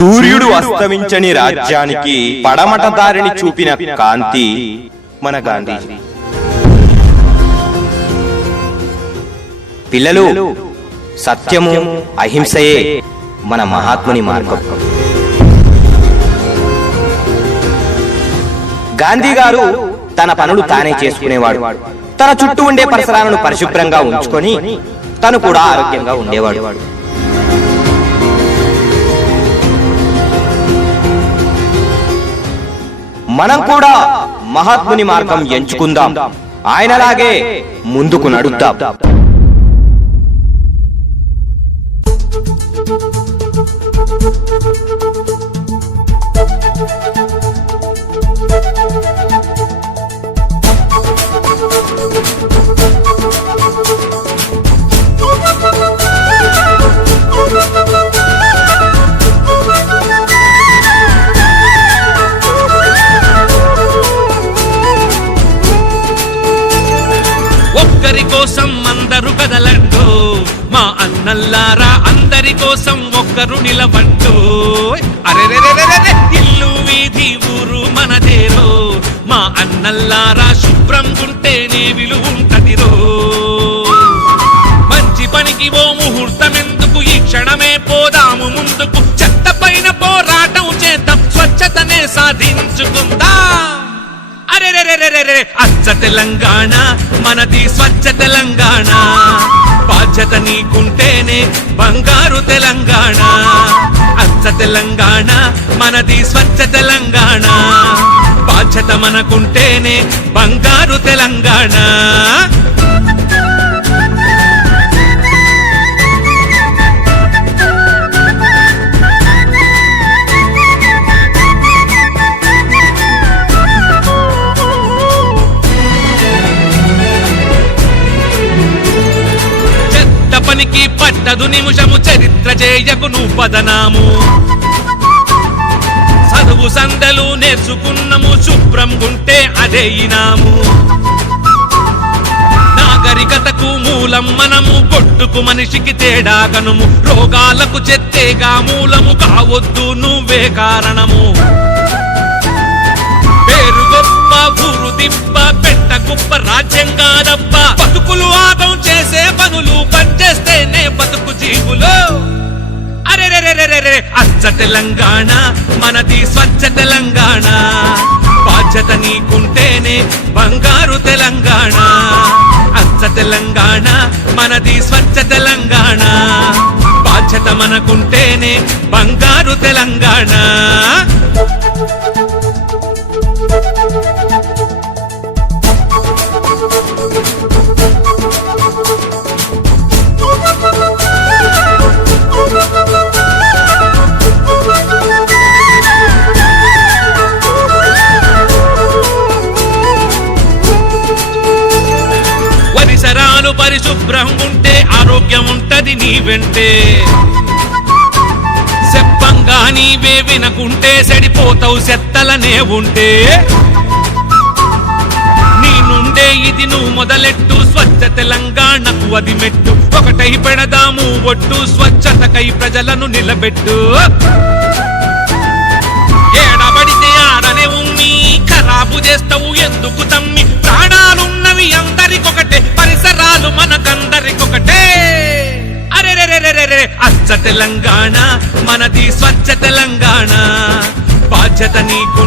సూర్యుడు అస్తమించని రాజ్యానికి పడమట దారిని చూపిన కాంతి మన గాంధీజీ. పిల్లలు, సత్యము అహింసయే మన మహాత్ముని మార్గం. గాంధీ గారు తన పనులు తానే చేసుకునేవాడు. తన చుట్టూ ఉండే పరిసరాలను పరిశుభ్రంగా ఉంచుకొని తను కూడా ఆరోగ్యంగా ఉండేవాడు. మనం కూడా మహాత్ముని మార్గం ఎంచుకుందాం, ఆయనలాగే ముందుకు నడుద్దాం. ఒక్కరి కోసం అందరూ కదలంటూ, మా అన్నల్లారా అందరి కోసం ఒక్కరు నిలబంటూ. అరెరెరెరెరె ఇల్లు వీధి ఊరు మనదేరో, మా అన్నల్లారా శుభ్రం గుంటేనే విలువ ఉంటదిరో. మంచి పనికి ఓ ముహూర్తం ఎందుకు, ఈ క్షణమే పోదాము ముందుకు. చెత్త పైన పోరాటం చేద్దాం, స్వచ్ఛతనే సాధించుకుందాం. అచ్చ తెలంగాణ మనది, స్వచ్ఛ తెలంగాణ. బాధ్యత నీకుంటేనే బంగారు తెలంగాణ. అచ్చ తెలంగాణ మనది, స్వచ్ఛ తెలంగాణ. బాధ్యత మనకుంటేనే బంగారు తెలంగాణ. పనికి పట్టదు నిమిషము, చరిత్ర చేయకు నువ్వు పదనాము. చదువు సందలు నేర్చుకున్నము, శుభ్రం గుంటే అదే ఇనాము. నాగరికతకు మూలం మనము, కొట్టుకు మనిషికి తేడా కనుము. రోగాలకు చెత్తేగా మూలము, కావద్దు నువ్వే కారణము. పేరు గొప్ప ఊరు దిబ్బ, పెట్ట కుప్ప రాజ్యంగాదబ్బ. బతుకులు ఆగం చేసే పనులు పనిచేస్తేనే బతుకు జీవులు. అరెరెరెరెరె అచ్చ తెలంగాణ మనది, స్వచ్ఛ తెలంగాణ. బాధ్యత నీకుంటేనే బంగారు తెలంగాణ. అచ్చ తెలంగాణ మనది, స్వచ్ఛ తెలంగాణ. బాధ్యత మనకుంటేనే బంగారు తెలంగాణ. పరిసరాలు పరిశుభ్రం ఉంటే ఆరోగ్యం ఉంటది నీ వెంటే. చెప్పంగా నీవే వినకుంటే చెడిపోతావు చెత్తలనే ఉంటే. నీ నుండే ఇది నువ్వు మొదలెట్టు, స్వచ్ఛ తెలంగాణకు అది మెట్టు. ఒకటై పెడదాము ఒట్టు, స్వచ్ఛతకై ప్రజలను నిలబెట్టు. ఏడబడితే ఆడనే ఉమ్మి, ఖరాబు చేస్తావు ఎందుకు తమ్మి. ప్రాణాలున్నవి అందరికొకటే, పరిసరాలు మనకందరికొకటే. అరెరెరెరెరె అచ్చ తెలంగాణ మనది, స్వచ్ఛ తెలంగాణ. బాధ్యత నీకు